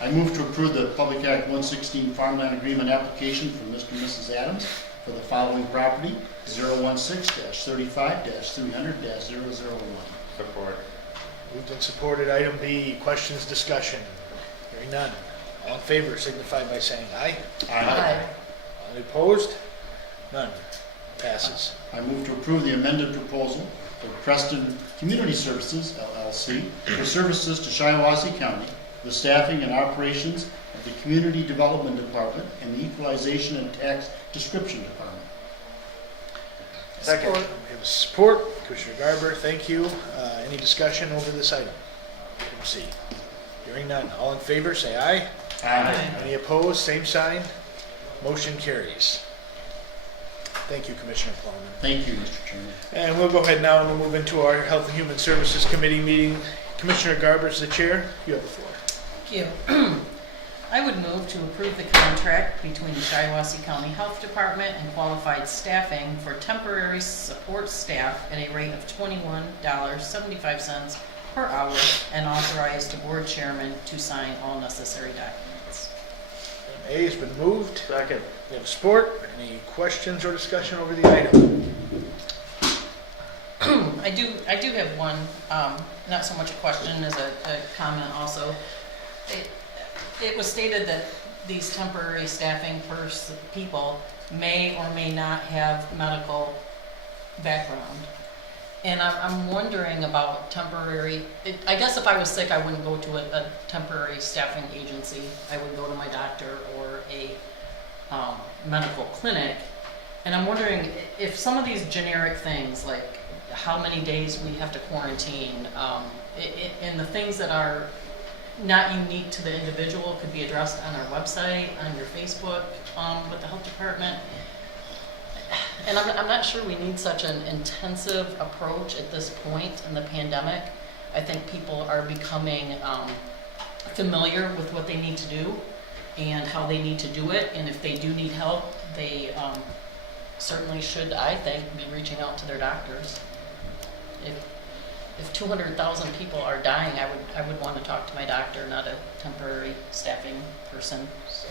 I move to approve the Public Act 116 farmland agreement application for Mr. and Mrs. Adams for the following property, 016-35-300-001. Support. Moved and supported. Item B, questions, discussion? Hearing none. All in favor signify by saying aye. Any opposed? None. Passes. I move to approve the amended proposal for Preston Community Services, LLC, for services to Shiawassee County, the staffing and operations of the Community Development Department and the Equalization and Tax Description Department. Second. We have support. Commissioner Garber, thank you. Any discussion over this item? Item C. Hearing none. All in favor, say aye. Any opposed, same sign. Motion carries. Thank you, Commissioner Coleman. Thank you, Mr. Chairman. And we'll go ahead now and we'll move into our Health and Human Services Committee meeting. Commissioner Garber is the chair. You have the floor. Thank you. I would move to approve the contract between the Shiawassee County Health Department and qualified staffing for temporary support staff at a rate of $21.75 per hour and authorize the board chairman to sign all necessary documents. Item A has been moved. Second. We have support. Any questions or discussion over the item? I do have one, not so much a question as a comment also. It was stated that these temporary staffing people may or may not have medical background. And I'm wondering about temporary, I guess if I was sick, I wouldn't go to a temporary staffing agency. I would go to my doctor or a medical clinic. And I'm wondering if some of these generic things, like how many days we have to quarantine, and the things that are not unique to the individual could be addressed on our website, on your Facebook, with the health department. And I'm not sure we need such an intensive approach at this point in the pandemic. I think people are becoming familiar with what they need to do and how they need to do it. And if they do need help, they certainly should, I think, be reaching out to their doctors. If 200,000 people are dying, I would want to talk to my doctor, not a temporary staffing person. So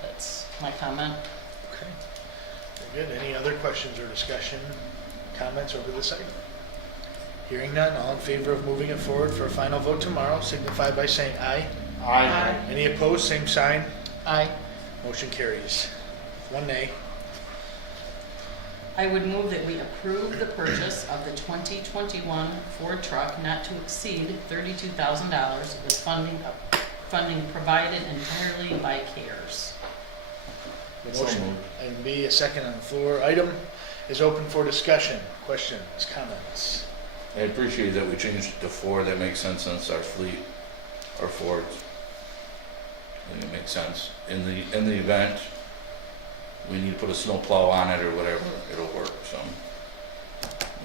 that's my comment. Okay. Very good. Any other questions or discussion, comments over this item? Hearing none. All in favor of moving it forward for a final vote tomorrow, signify by saying aye. Aye. Any opposed, same sign. Aye. Motion carries. One nay. I would move that we approve the purchase of the 2021 Ford truck not to exceed $32,000 with funding provided entirely by CARES. Motion. Item B, a second on the floor. Item is open for discussion. Questions, comments? I appreciate that we changed it to Ford. That makes sense since our fleet are Fords. I think it makes sense. In the event we need to put a snow plow on it or whatever, it'll work, so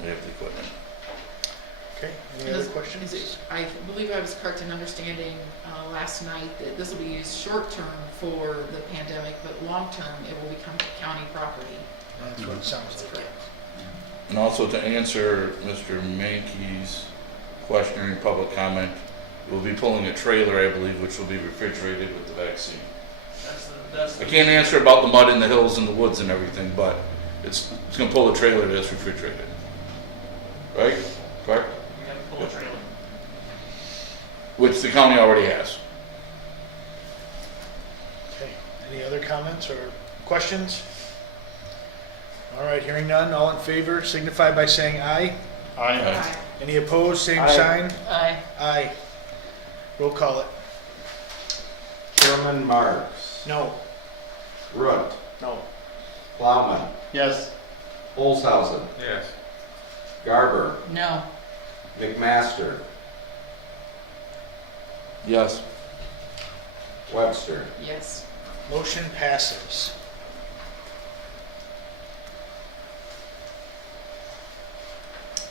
we have the equipment. Okay, any other questions? I believe I was correct in understanding last night that this will be used short-term for the pandemic, but long-term it will become county property. That's what it sounds like. And also to answer Mr. Mankey's question in public comment, we'll be pulling a trailer, I believe, which will be refrigerated with the vaccine. I can't answer about the mud in the hills and the woods and everything, but it's going to pull a trailer that's refrigerated. Right? Correct? We have to pull a trailer. Which the county already has. Okay, any other comments or questions? All right, hearing none, all in favor signify by saying aye. Aye. Any opposed, same Aye. sign. Aye. Aye. Roll call it. Chairman Marks. No. Root. No. Plowman. Yes. Olshausen. Yes. Garber. No. McMaster. Yes. Webster. Yes. Motion passes.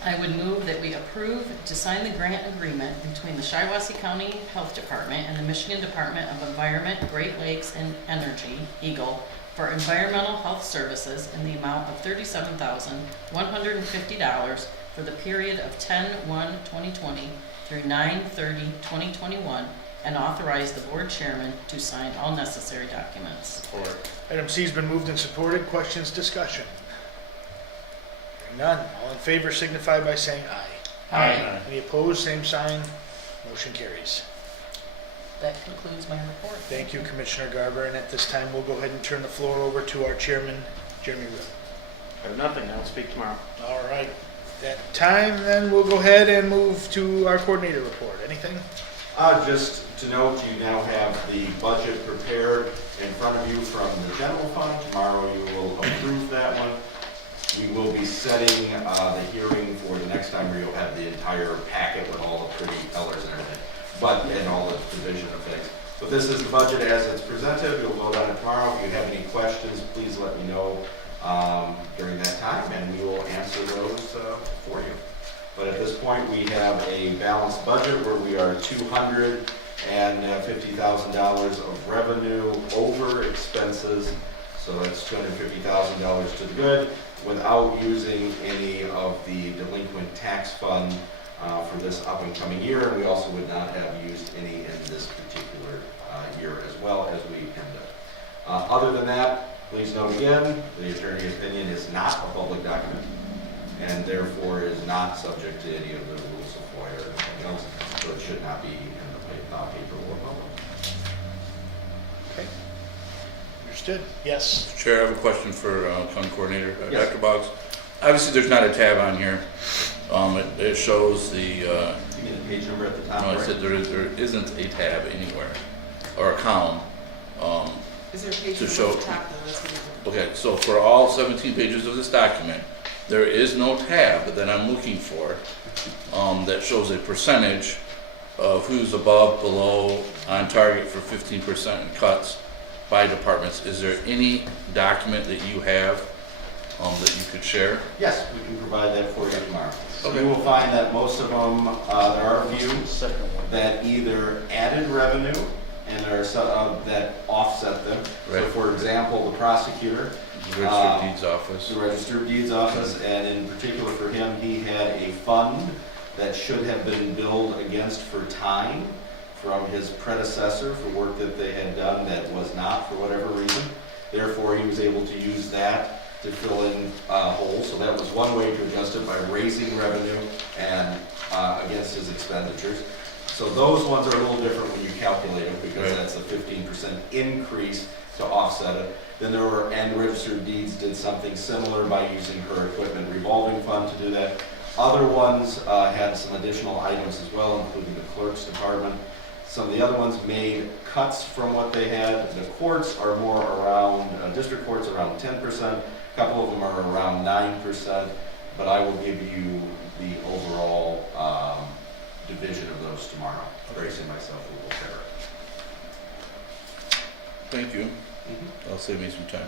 I would move that we approve to sign the grant agreement between the Shiawassee County Health Department and the Michigan Department of Environment, Great Lakes and Energy, EGLE, for environmental health services in the amount of $37,150 for the period of 10/1/2020 through 9/30/2021, and authorize the board chairman to sign all necessary documents. Support. Item C has been moved and supported. Questions, discussion? Hearing none. All in favor signify by saying aye. Aye. Any opposed, same sign. Motion carries. That concludes my report. Thank you, Commissioner Garber. And at this time, we'll go ahead and turn the floor over to our chairman, Jeremy Ripp. I have nothing, I'll speak tomorrow. All right. At that time, then we'll go ahead and move to our coordinator report. Anything? Just to note, you now have the budget prepared in front of you from the general fund. Tomorrow you will approve that one. We will be setting the hearing for the next time where you'll have the entire packet with all the pretty colors and everything, and all the division of things. But this is the budget as it's presented. You'll vote on it tomorrow. If you have any questions, please let me know during that time, and we will answer those for you. But at this point, we have a balanced budget where we are $250,000 of revenue over expenses. So that's $250,000 to the good without using any of the delinquent tax fund for this up and coming year. And we also would not have used any in this particular year as well as we ended. Other than that, please note again, the attorney opinion is not a public document and therefore is not subject to any of the rules of FOIA or anything else, so it should not be in the paper or public. Okay. Understood. Yes. Chair, I have a question for County Coordinator, Yes. Dr. Boggs. Obviously, there's not a tab on here. It shows the, Give me the page number at the top. no, I right? said there isn't a tab anywhere, or a column. Is there a page To number show- at the top though? That's what it- Okay, so for all 17 pages of this document, there is no tab that I'm looking for that shows a percentage of who's above, below, on target for 15% in cuts by departments. Is there any document that you have that you could share? Yes, we can provide that for you tomorrow. Okay. You will find that most of them, there are a few Second one. that either added revenue and there are some that offset them. So Right. for example, the prosecutor, The Registered Deeds Office. the Register of Deeds Office, and in particular for him, he had a fund that should have been billed against for time from his predecessor for work that they had done that was not for whatever reason. Therefore, he was able to use that to fill in holes. So that was one way to adjust it, by raising revenue and against his expenditures. So those ones are a little different when you calculate it, because Right. that's a 15% increase to offset it. Then there were, and Registered Deeds did something similar by using her equipment revolving fund to do that. Other ones had some additional items as well, including the clerk's department. Some of the other ones made cuts from what they had. The courts are more around, district courts around 10%. A couple of them are around 9%, but I will give you the overall division of those tomorrow. Grace and myself will prepare it. Thank you. That'll save me some time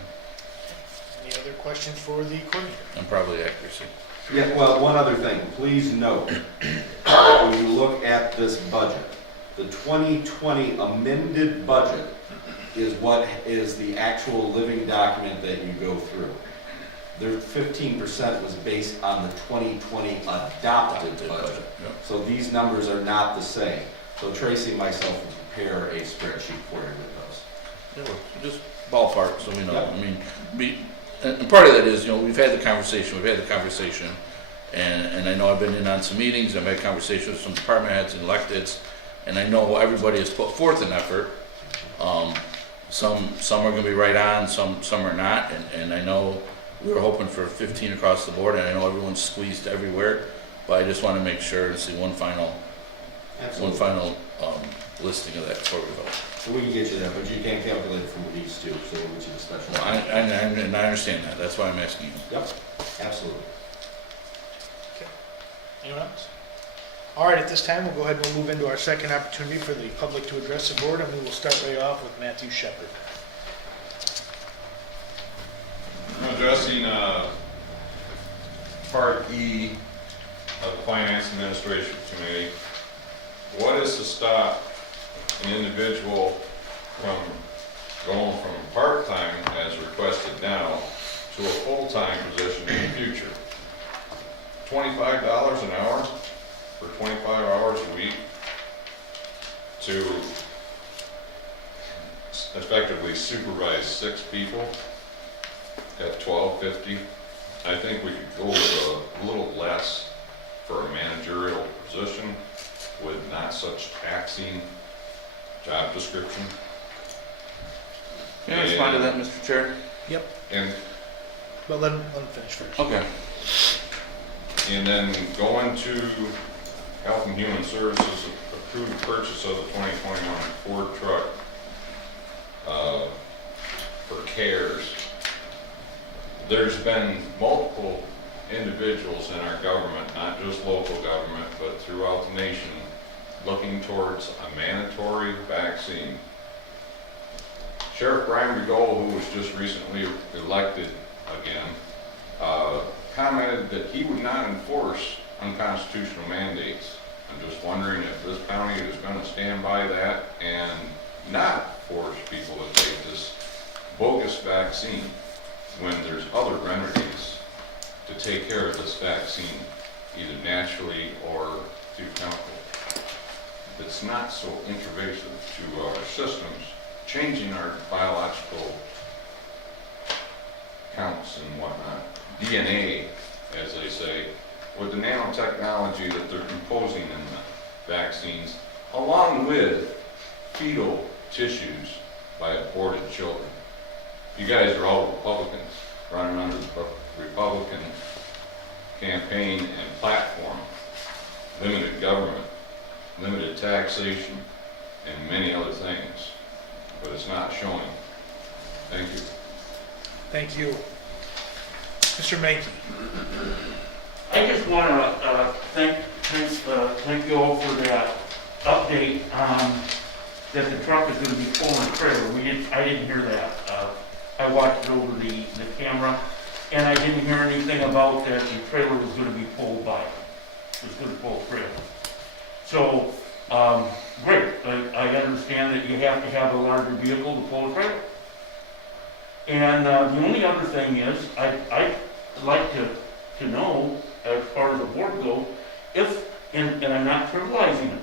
Any other questions for the coordinator? and probably accuracy. Yeah, well, one other thing, please note, when you look at this budget, the 2020 amended budget is what is the actual living document that you go through. The 15% was based on the 2020 adopted budget. Yep. So these numbers are not the same. So Tracy and myself will prepare a spreadsheet for you with those. Yeah, well, just ballpark, so we know. Yeah. I mean, and part of that is, we've had the conversation, and I know I've been in on some meetings, I've had conversations with some department heads and electeds, and I know everybody has put forth an effort. Some are gonna be right on, some are not, and I know we were hoping for 15 across the board, and I know everyone's squeezed everywhere, but I just wanna make sure and see one final listing of that before we vote. So we can get you that, but you can't calculate it from these two, so we'll get you the special. Well, and I understand that, that's why I'm asking you. Yep, absolutely. Anyone else? All right, at this time, we'll go ahead and we'll move into our second opportunity for the public to address the board, and we will start right off with Matthew Shepard. I'm addressing Part E of the Finance Administration Committee, what is to stop an individual from going from part-time as requested now to a full-time position in the future? $25 an hour for 25 hours a week to effectively supervise 6 people at $12.50. I think we could go with a little less for a managerial position with not such taxing job description. Can I respond to that, Mr. Chair? Yep, And, but let him finish first. Okay. and then going to Health and Human Services, approved purchase of the 2021 Ford truck for CARES. There's been multiple individuals in our government, not just local government, but throughout the nation, looking towards a mandatory vaccine. Sheriff Brian Begole, who was just recently elected again, commented that he would not enforce unconstitutional mandates. I'm just wondering if this county is going to stand by that and not force people to take this bogus vaccine when there's other remedies to take care of this vaccine, either naturally or through chemical. It's not so intravasive to our systems, changing our biological counts and whatnot. DNA, as they say, with the nanotechnology that they're imposing in the vaccines, along with fetal tissues by aborted children. You guys are all Republicans running under the Republican campaign and platform. Limited government, limited taxation, and many other things, but it's not showing. Thank you. Thank you. Mr. Mankey. I just want to thank you all for that update that the truck is going to be pulling a trailer. I didn't hear that. I watched it over the camera, and I didn't hear anything about that the trailer was going to be pulled by. It was going to pull a trailer. So, great. I understand that you have to have a larger vehicle to pull a trailer. And the only other thing is, I'd like to know, as far as the board goes, if, and I'm not trivializing it,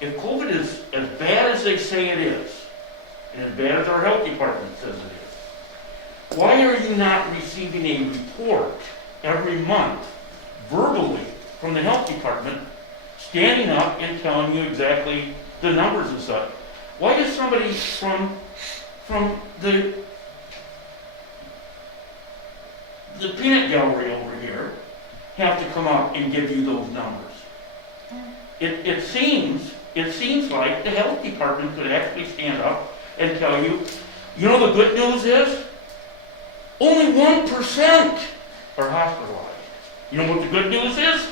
if COVID is as bad as they say it is, and as bad as our health department says it is, why are you not receiving a report every month, verbally, from the health department, standing up and telling you exactly the numbers and such? Why does somebody from the peanut gallery over here have to come up and give you those numbers? It seems like the health department could actually stand up and tell you, you know, the good news is only 1% are hospitalized. You know what the good news is?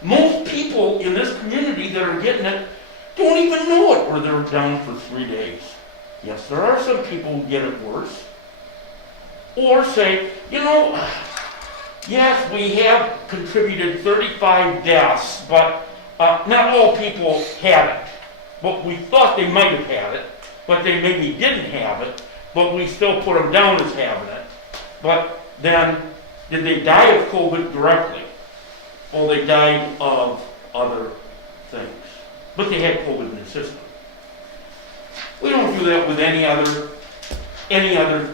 Most people in this community that are getting it don't even know it, or they're down for 3 days. Yes, there are some people who get it worse. Or say, you know, yes, we have contributed 35 deaths, but not all people had it. But we thought they might have had it, but they maybe didn't have it, but we still put them down as having it. But then, did they die of COVID directly? Or they died of other things? But they had COVID in the system. We don't do that with any other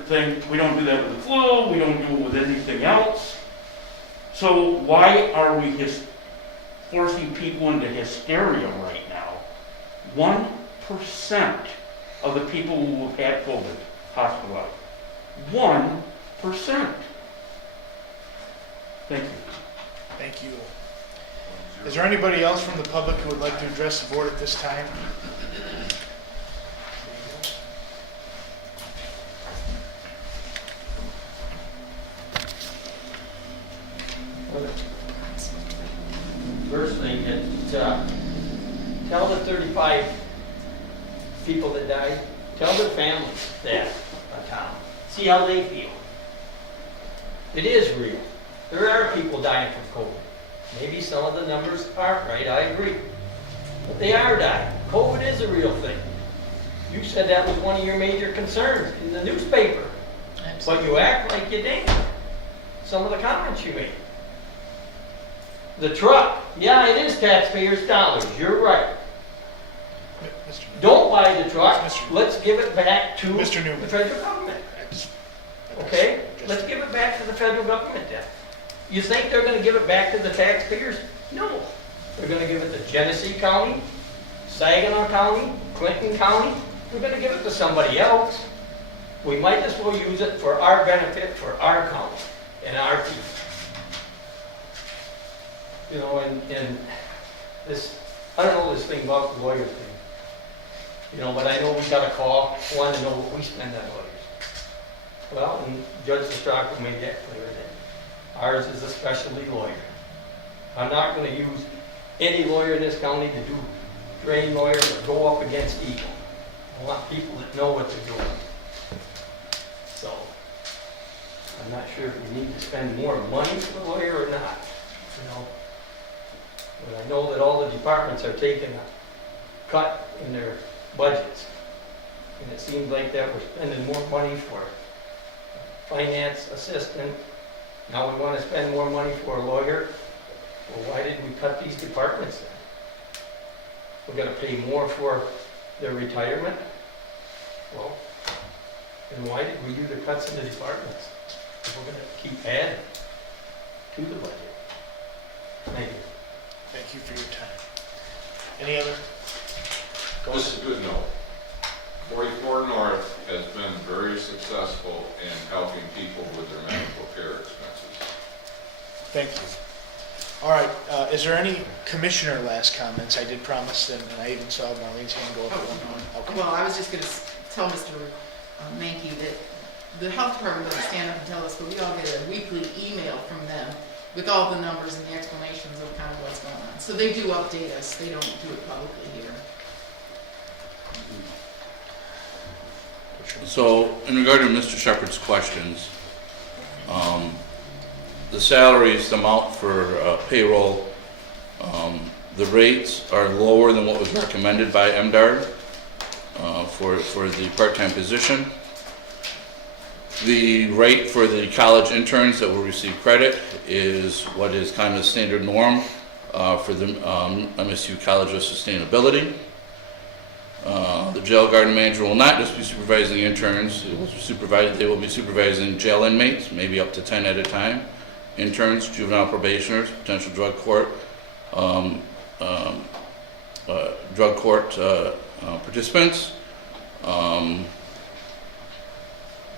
thing. We don't do that with the flu. We don't do it with anything else. So why are we just forcing people into hysteria right now? 1% of the people who have had COVID hospitalized. 1%. Thank you. Thank you. Is there anybody else from the public who would like to address the board at this time? First thing, tell the 35 people that died, tell their families that on town. See how they feel. It is real. There are people dying from COVID. Maybe some of the numbers aren't right, I agree. But they are dying. COVID is a real thing. You said that was one of your major concerns in the newspaper. But you act like you didn't. Some of the comments you made. The truck, yeah, it is taxpayers' dollars, you're right. Mr. Newman. Don't buy the truck, Mr. let's give it back to Mr. the Newman. federal government. Okay? Let's give it back to the federal government then. You think they're gonna give it back to the taxpayers? No. They're gonna give it to Genesee County, Saginaw County, Clinton County. We're gonna give it to somebody else. We might as well use it for our benefit, for our county and our people. You know, and this, I don't know this thing about the lawyer thing. You know, but I know we got a call, wanting to know what we spend on lawyers. Well, and Judge Ostrowski made that clear that ours is a specialty lawyer. I'm not gonna use any lawyer in this county to do trained lawyers or go up against people. I want people that know what they're doing. So, I'm not sure if we need to spend more money for the lawyer or not, you know. But I know that all the departments are taking a cut in their budgets. And it seems like that we're spending more money for finance assistant. Now we want to spend more money for a lawyer. Well, why did we cut these departments then? We're gonna pay more for their retirement? Well, then why did we do the cuts in the departments? If we're gonna keep adding to the budget. Thank you. Thank you for your time. Any other? This is a good note. 44 North has been very successful in helping people with their medical care expenses. Thank you. All right, is there any commissioner last comments? I did promise them, and I even saw Marlene's hand go up at one point. Okay. Well, I was just gonna tell Mr. Mankey that the health department doesn't stand up and tell us, but we all get a weekly email from them with all the numbers and the explanations of kind of what's going on. So they do update us, they don't do it publicly here. So, in regard to Mr. Shepherd's questions, the salaries, the amount for payroll, the rates are lower than what was recommended by MDARD for the part-time position. The rate for the college interns that will receive credit is what is kind of standard norm for the MSU College of Sustainability. The jail garden manager will not just be supervising interns. They will be supervising jail inmates, maybe up to 10 at a time. Interns, juvenile probationers, potential drug court participants,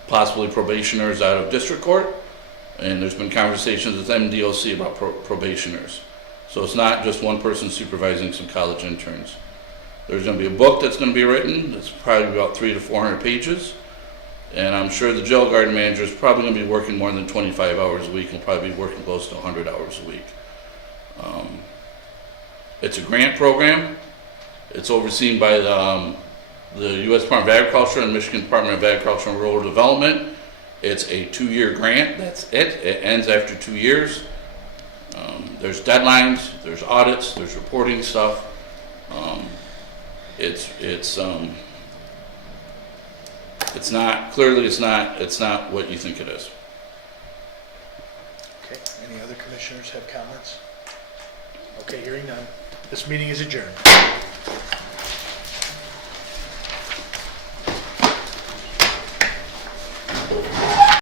possibly probationers out of district court, and there's been conversations with MDOC about probationers. So it's not just one person supervising some college interns. There's going to be a book that's going to be written. It's probably about 300 to 400 pages. And I'm sure the jail garden manager is probably going to be working more than 25 hours a week and probably be working close to 100 hours a week. It's a grant program. It's overseen by the U.S. Department of Agriculture and Michigan Department of Agriculture and Rural Development. It's a 2-year grant. That's it. It ends after 2 years. There's deadlines. There's audits. There's reporting stuff. It's not what you think it is. Okay, any other commissioners have comments? Okay, hearing none. This meeting is adjourned.